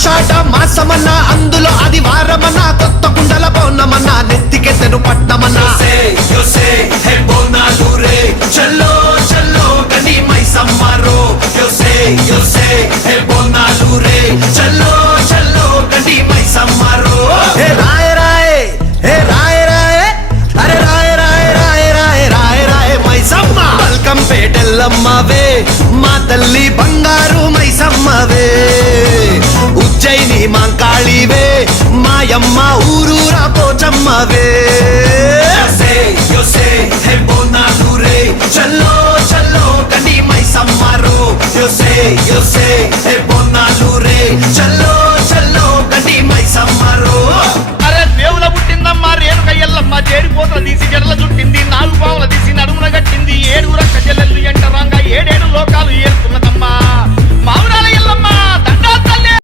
ఆషాఢ మాసమన్నా అందులో ఆదివారమన్నా కొత్త కుండల పౌర్ణమన్నా నెత్తికెత్తెను పట్నమన్నా చల్లో చల్లో గని మైసమ్మ రో యోసే హే బోనాలు రే చల్లో చల్లో గని మైసమ్మ రో హే రాయ రాయ హే రాయ రాయ అరే రాయ రాయ రాయ రాయ రాయ రాయ మైసమ్మ వెల్కమ్ పేటెల్లమ్మవే మా తల్లి బంగారు మైసమ్మవే ఉజ్జయిని మాంకాళివే మాయమ్మ ఊరూరా పోచమ్మవే హే బోనాలు రే చల్లో చల్లో గని మైసమ్మ రో యోసే హే